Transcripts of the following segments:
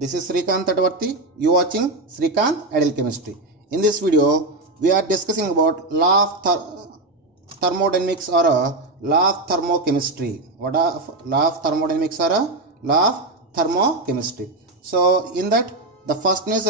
This is Srikanth Tatavarthi. You watching Srikanth Ideal Chemistry. In this video, we are discussing about law of thermodynamics or law of thermochemistry. What are law of thermodynamics or law of thermochemistry? So, in that, the first one is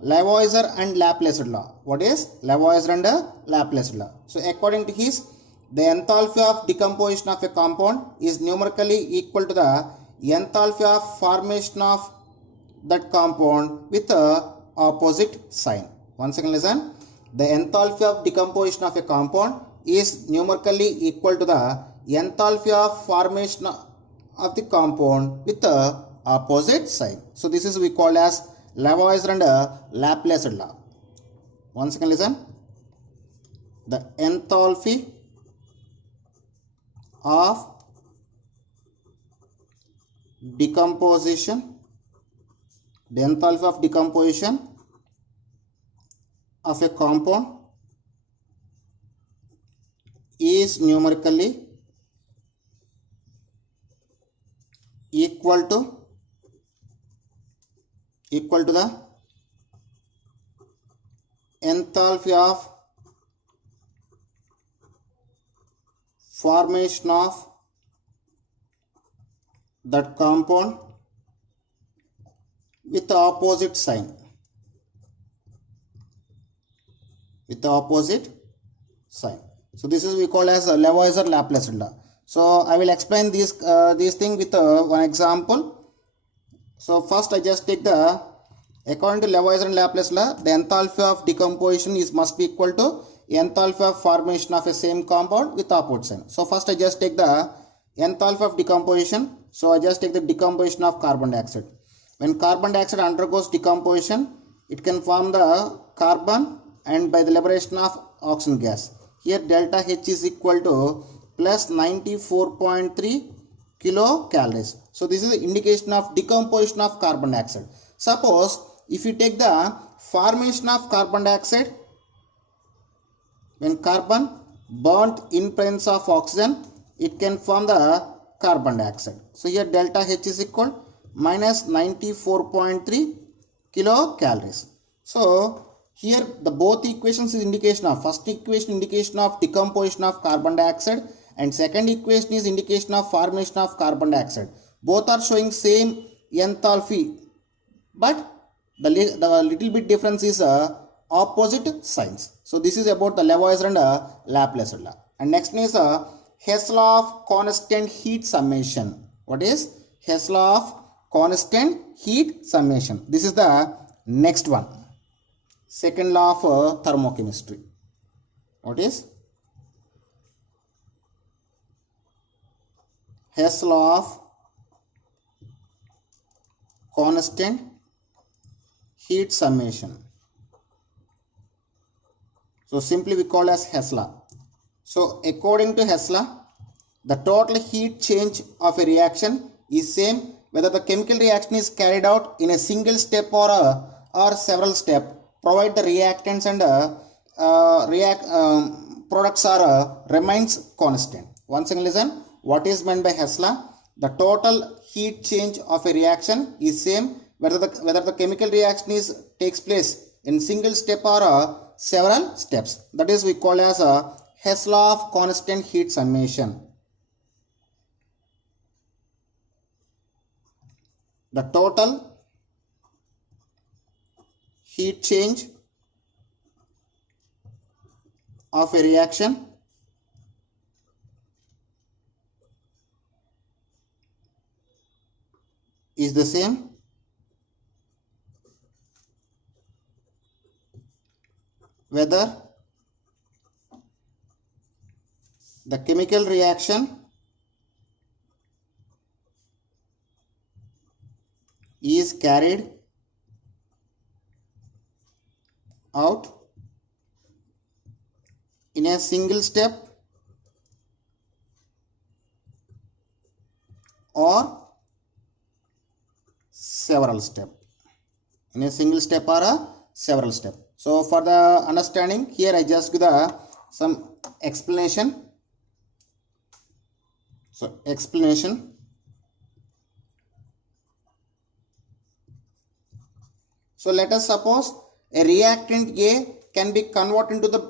Lavoisier and Laplace law. What is Lavoisier and Laplace law? So, according to his, the enthalpy of decomposition of a compound is numerically equal to the enthalpy of formation of that compound with a opposite sign. Once again listen, the enthalpy of decomposition of a compound is numerically equal to the enthalpy of formation of the compound with a opposite sign. So this is we call as Lavoisier and Laplace law. Once again listen, the enthalpy of decomposition, the enthalpy of decomposition of a compound is numerically equal to the enthalpy of formation of that compound with the opposite sign. So this is we call as Lavoisier Laplace law. So I will explain this thing with one example. So first I just take the, according to Lavoisier and Laplace law, the enthalpy of decomposition must be equal to enthalpy of formation of a same compound with opposite sign. So first I just take the enthalpy of decomposition. So I just take the decomposition of carbon dioxide. When carbon dioxide undergoes decomposition, it can form the carbon and by the liberation of oxygen gas. Here delta H is equal to plus 94.3 kilocalories. So this is the indication of decomposition of carbon dioxide. Suppose if you take the formation of carbon dioxide, when carbon burnt in presence of oxygen, it can form the carbon dioxide. So here delta H is equal minus 94.3 kilocalories. So here the both equations is indication of, first equation indication of decomposition of carbon dioxide and second equation is indication of formation of carbon dioxide. Both are showing same enthalpy, but the little bit difference is opposite signs. So this is about the Lavoisier and Laplace law. And next is Hess law of constant heat summation. What is Hess law of constant heat summation? This is the next one. Second law of thermochemistry. What is Hess law of constant heat summation? So simply we call as Hess law. So according to Hess law, the total heat change of a reaction is same whether the chemical reaction is carried out in a single step or several steps, provided the reactants and products are remains constant. Once again listen, what is meant by Hess law? The total heat change of a reaction is same whether the chemical reaction takes place in single step or several steps. That is we call as a Hess law of constant heat summation. The total heat change of a reaction is the same whether the chemical reaction is carried out in a single step or several steps. In a single step or a several step. So for the understanding, here I just give some explanation. So explanation. So let us suppose a reactant A can be converted into the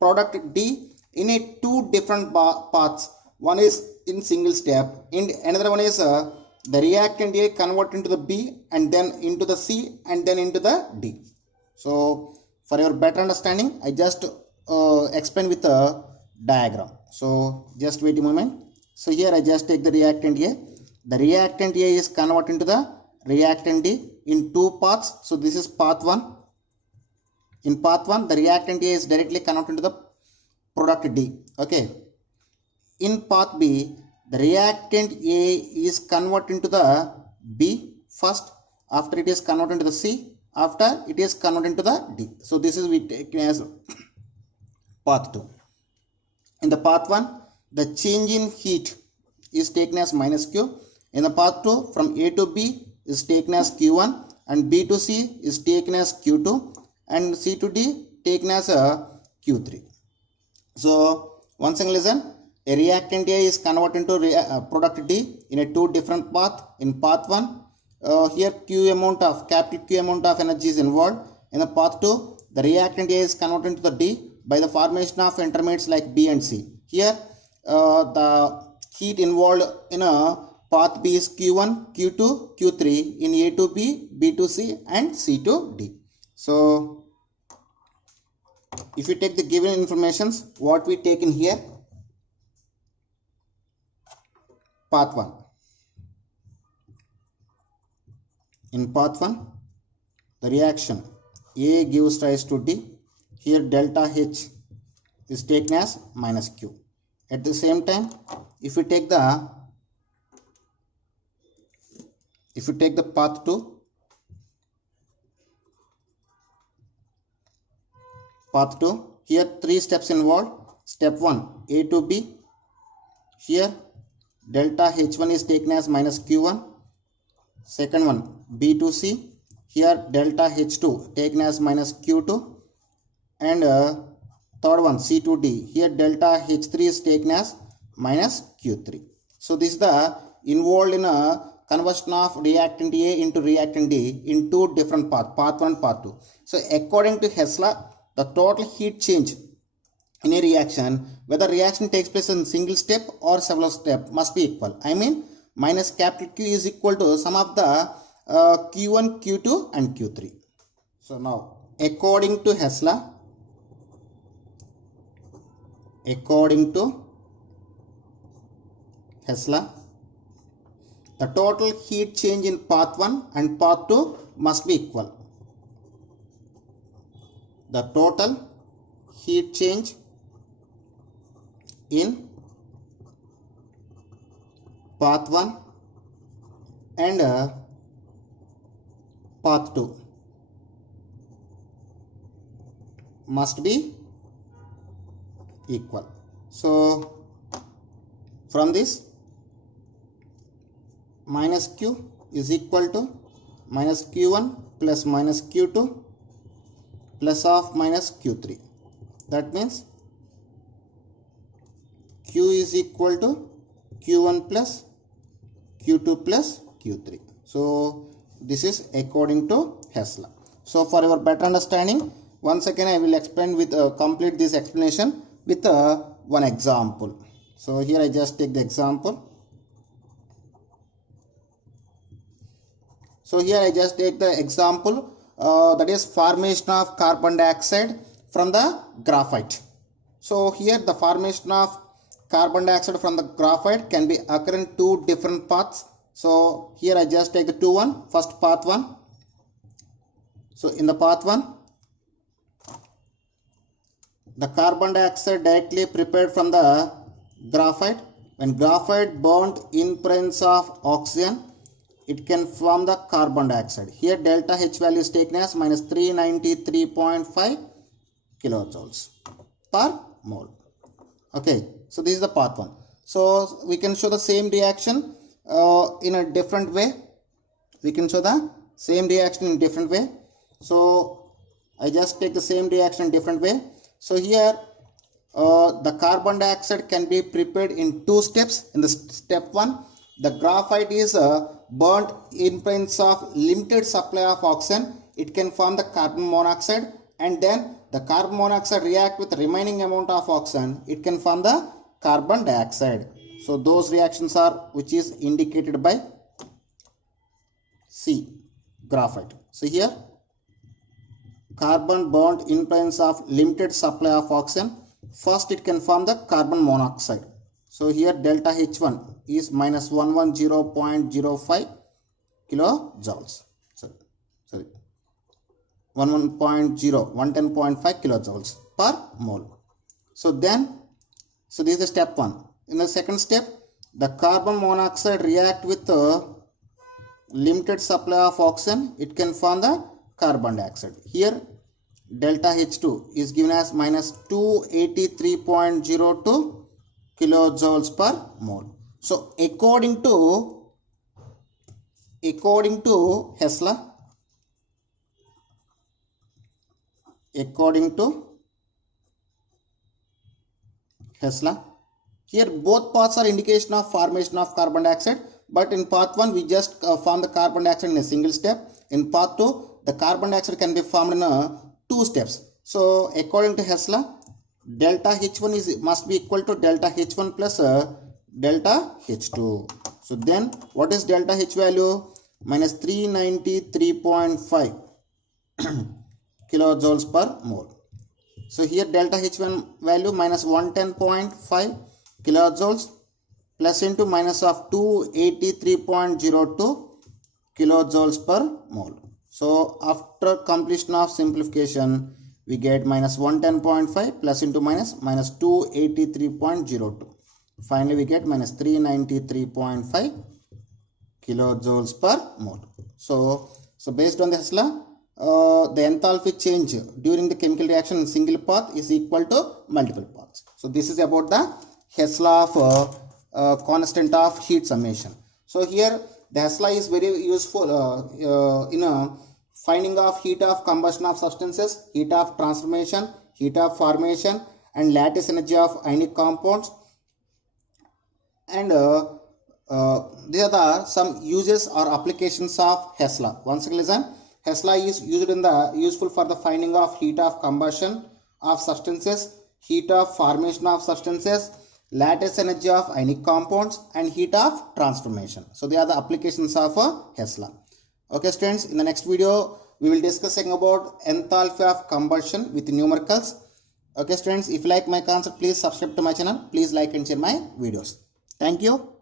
product D in a two different paths. One is in single step, and another one is the reactant A convert into the B and then into the C and then into the D. So for your better understanding, I just explain with a diagram. So just wait a moment. So here I just take the reactant A. The reactant A is converted into the reactant D in two paths. So this is path 1. In path 1, the reactant A is directly converted into the product D. Okay. In path B, the reactant A is converted into the B first. After it is converted into the C. After it is converted into the D. So this is we take as path 2. In the path 1, the change in heat is taken as minus Q. In the path 2, from A to B is taken as Q1 and B to C is taken as Q2 and C to D taken as Q3. So once again listen, a reactant A is converted into product D in a two different path. In path 1, here capital Q amount of energy is involved. In the path 2, the reactant A is converted into the D by the formation of intermediates like B and C. Here the heat involved in a path B is Q1, Q2, Q3 in A to B, B to C and C to D. So if you take the given informations, what we take in here, path 1. In path 1, the reaction A gives rise to D. Here delta H is taken as minus Q. At the same time, if you take the path 2, here three steps involved. Step 1, A to B. Here delta H1 is taken as minus Q1. Second one, B to C. Here delta H2 taken as minus Q2. And third one, C to D. Here delta H3 is taken as minus Q3. So this is the involved in a conversion of reactant A into reactant D in two different paths, path 1 and path 2. So according to Hessler, the total heat change in a reaction, whether reaction takes place in single step or several step, must be equal. I mean minus capital Q is equal to sum of the Q1, Q2 and Q3. So now according to Hessler, the total heat change in path 1 and path 2 must be equal. The total heat change in path 1 and path 2 must be equal. So from this, minus Q is equal to minus Q1 plus minus Q2 plus of minus Q3. That means Q is equal to Q1 plus Q2 plus Q3. So this is according to Hessler. So for your better understanding, once again I will explain with complete this explanation with one example. So here I just take the example. So here I just take the example that is formation of carbon dioxide from the graphite. So here the formation of carbon dioxide from the graphite can be occur in two different paths. So here I just take the first path 1. So in the path 1, the carbon dioxide directly prepared from the graphite. When graphite burned in presence of oxygen, it can form the carbon dioxide. Here delta H value is taken as minus 393.5 kilojoules per mole. Okay, so this is the path 1. So we can show the same reaction in a different way. So I just take the same reaction in different way. So here the carbon dioxide can be prepared in two steps. In the step 1, the graphite is burnt in presence of limited supply of oxygen, it can form the carbon monoxide, and then the carbon monoxide react with the remaining amount of oxygen, it can form the carbon dioxide. So those reactions are which is indicated by C, graphite. So here carbon burnt in presence of limited supply of oxygen, first it can form the carbon monoxide. So here delta H1 is minus 110.05 kilojoules. Sorry, 110.5 kilojoules per mole. So this is the step 1. In the second step, the carbon monoxide react with limited supply of oxygen, it can form the carbon dioxide. Here delta H2 is given as minus 283.02 kilojoules per mole. So according to Hessler, here both paths are indication of formation of carbon dioxide, but in path 1 we just form the carbon dioxide in a single step. In path 2 the carbon dioxide can be formed in 2 steps. So according to Hessler, delta H1 must be equal to delta H1 plus delta H2. So then what is delta H value? Minus 393.5 kilojoules per mole. So here delta H1 value minus 110.5 kilojoules plus into minus of 283.02 kilojoules per mole. So after completion of simplification, we get minus 110.5 plus into minus 283.02. Finally, we get minus 393.5 kilojoules per mole. So based on the Hessler, the enthalpy change during the chemical reaction in single path is equal to multiple paths. So this is about the Hessler of constant of heat summation. So here the Hessler is very useful in finding of heat of combustion of substances, heat of transformation, heat of formation, and lattice energy of ionic compounds. And there are some uses or applications of Hessler. Once again listen, Hessler is useful for the finding of heat of combustion of substances, heat of formation of substances, lattice energy of ionic compounds, and heat of transformation. So they are the applications of Hessler. Okay students, in the next video we will discussing about enthalpy of combustion with numericals. Okay students, if you like my concept, please subscribe to my channel. Please like and share my videos. Thank you.